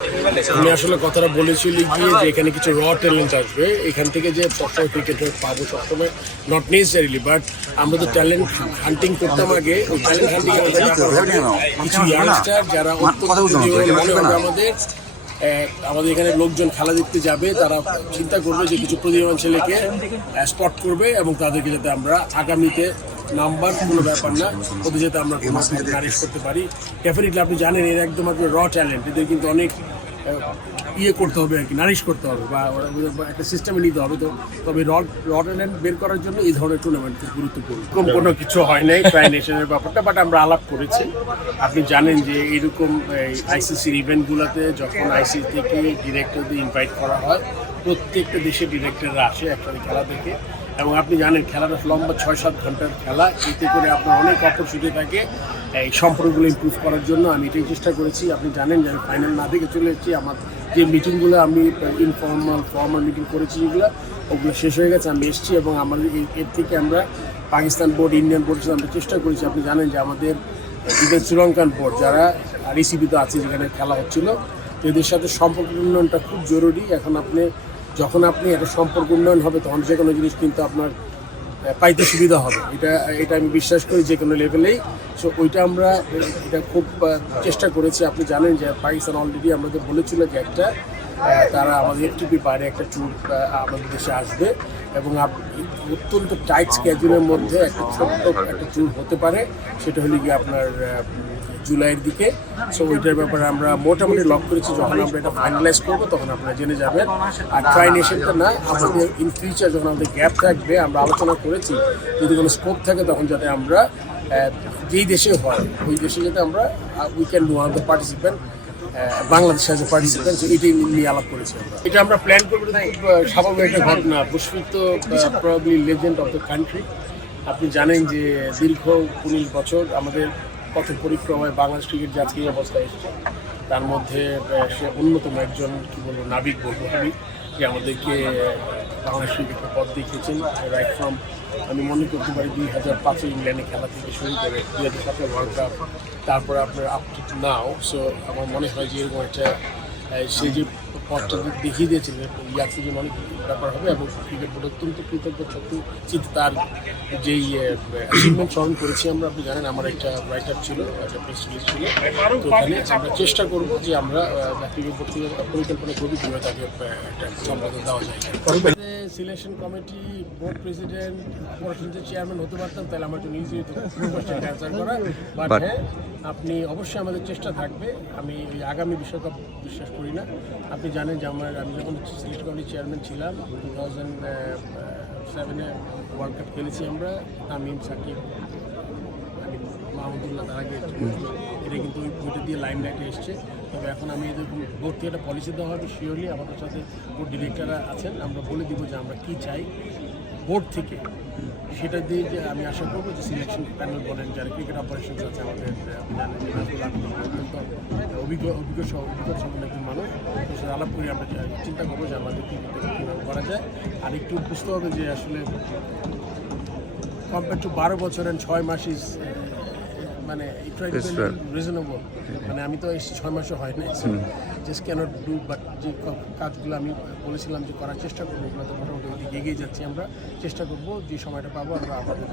আমি আসলে কথাটা বলেছিলি গিয়ে যে এখানে কিছু র ট্যালেন্ট আসবে এখান থেকে যে সবসময় ক্রিকেটার পাবো সবসময় নট নেসেসারিলি বাট আমরা তো ট্যালেন্ট হান্টিং করতাম আগে ওই ট্যালেন্ট হান্টিং কিছু ইয়াংস্টার যারা মনে হবে আমাদের এখানে লোকজন খেলা দেখতে যাবে তারা চিন্তা করবে যে কিছু প্রতিভাবান ছেলেকে স্পট করবে এবং তাদেরকে যাতে আমরা আগামীতে নাম্বার কোনো ব্যাপার না ওদের যাতে আমরা নারিশ করতে পারি ডেফিনেটলি আপনি জানেন এর একদম আপনার র ট্যালেন্ট এদের কিন্তু অনেক ইয়ে করতে হবে আর কি নারিশ করতে হবে বা একটা সিস্টেমে নিতে হবে তো তবে র ট্যালেন্ট বের করার জন্য এই ধরনের টুর্নামেন্ট খুব গুরুত্বপূর্ণ এরকম কোনো কিছু হয় নাই ট্রাই নেশনের ব্যাপারটা বাট আমরা আলাপ করেছি আপনি জানেন যে এরকম আইসিসির ইভেন্টগুলোতে যখন আইসিসি থেকে ডিরেক্টরদের ইনভাইট করা হয় প্রত্যেকটা দেশের ডিরেক্টররা আসে একসাথে খেলা দেখে এবং আপনি জানেন খেলাটা লম্বা 6-7 ঘন্টার খেলা এতে করে আপনার অনেক অপরচুনিটি থাকে এই সম্পর্কগুলো ইমপ্রুভ করার জন্য আমি এটাই চেষ্টা করেছি আপনি জানেন যে আমি ফাইনাল না দেখে চলে এসেছি আমার যে মিটিংগুলো আমি ফর্মাল মিটিং করেছি যেগুলো ওগুলো শেষ হয়ে গেছে আমি এসেছি এবং আমাদের এর থেকে আমরা পাকিস্তান বোর্ড ইন্ডিয়ান বোর্ডের সাথে আমরা চেষ্টা করেছি আপনি জানেন যে আমাদের ইভেন শ্রীলঙ্কান বোর্ড যারা রিসিবিতে আছে যেখানে খেলা হচ্ছিল এদের সাথে সম্পর্ক উন্নয়নটা খুব জরুরি এখন যখন আপনি একটা সম্পর্ক উন্নয়ন হবে তখন যে কোনো জিনিস কিন্তু আপনার পাইতে সুবিধা হবে এটা আমি বিশ্বাস করি যে কোনো লেভেলেই সো ওইটা আমরা এটা খুব চেষ্টা করেছি আপনি জানেন যে পাকিস্তান অলরেডি আমাদের বলেছিল যে তারা আমাদের এফটিপির বাইরে একটা ট্যুর আমাদের দেশে আসবে এবং অত্যন্ত টাইট স্কেজুলের মধ্যে একটা ছোট্ট একটা ট্যুর হতে পারে সেটা হলে গিয়ে আপনার জুলাইয়ের দিকে সো ওইটার ব্যাপারে আমরা মোটামুটি লক করেছি যখন আমরা এটা ফাইনালাইজ করবো তখন আপনারা জেনে যাবেন আর ট্রাই নেশনটা না আমাদের ইন ফিউচার যখন আমাদের গ্যাপ থাকবে আমরা আলোচনা করেছি যদি কোনো স্কোপ থাকে তখন যাতে আমরা যেই দেশে হয় ওই দেশে যাতে আমরা we can do one the participant Bangladesh as a participant এটাই নিয়ে আলাপ করেছি এটা আমরা প্ল্যান করবো খুব স্বাভাবিক একটা ঘটনা মুশফিক তো probably legend of the country আপনি জানেন যে দীর্ঘ 19 বছর আমাদের পথ পরিক্রমায় বাংলাদেশ ক্রিকেট যে আজকে এই অবস্থায় এসেছে তার মধ্যে সে অন্যতম একজন কী বলবো নাবিক বলবো আমি যে আমাদেরকে বাংলাদেশ ক্রিকেটের পথ দেখিয়েছেন রাইট ফ্রম আমি মনে করতে পারি 2005-এ ইংল্যান্ডে খেলা থেকে শুরু করে 2007-এ ওয়ার্ল্ড কাপ তারপরে আপনার আপ টু নাও সো আমার মনে হয় যে এরকম একটা সে যে পথটা দেখিয়ে দিয়েছিলেন ইয়াকে যে অনেক ব্যাপার হবে এবং ক্রিকেট বোর্ড অত্যন্ত কৃতজ্ঞ চিত তার যেই অ্যাচিভমেন্ট স্মরণ করেছি আমরা আপনি জানেন আমার একটা রাইট আপ ছিল একটা প্রেস রিলিজ ছিল তো ওখানে আমরা চেষ্টা করবো যে আমরা ক্রিকেট বোর্ড থেকে পরিকল্পনা করি কীভাবে তাকে একটা সম্পাদন দেওয়া যায় সিলেকশন কমিটি বোর্ড প্রেসিডেন্ট অপারেশনসের চেয়ারম্যান হতে পারতাম তাহলে আমার জন্য ইজি হতো কোয়েশ্চেন অ্যান্সার করা বাট হ্যাঁ আপনি অবশ্যই আমাদের চেষ্টা থাকবে আমি আগামী বিশ্বকাপ বিশ্বাস করি না আপনি জানেন যে আমি যখন সিলেকশন কমিটির চেয়ারম্যান ছিলাম 2007-এ ওয়ার্ল্ড কাপ খেলেছি আমরা তামিম সাকিব মাহমুদুল্লাহ তার আগে এটা কিন্তু ওইটা দিয়ে লাইন লাইটে এসছে তবে এখন আমি এদের বোর্ড থেকে একটা পলিসি দেওয়া হবে শিওরলি আমাদের সাথে বোর্ড ডিরেক্টররা আছেন আমরা বলে দিব যে আমরা কী চাই বোর্ড থেকে সেটা দিয়ে যে আমি আশা করবো যে সিলেকশন প্যানেল বলেন যারা ক্রিকেট অপারেশনস আছে আমাদের অভিজ্ঞ সম্পন্ন একজন মানুষ সেটা আলাপ করে আমরা চিন্তা করবো যে আমাদের ক্রিকেটটা কীভাবে করা যায় আর একটু বুঝতে হবে যে আসলে কম্পেয়ার টু 12 বছর অ্যান্ড 6 মাস ইজ মানে রিজনেবল মানে আমি তো এই 6 মাসও হয় না জাস্ট ক্যানট ডু বাট যে কাজগুলো আমি বলেছিলাম যে করার চেষ্টা করবো ওগুলোতে মোটামুটি এগিয়ে যাচ্ছি আমরা চেষ্টা করবো যে সময়টা পাবো আমরা আমাদের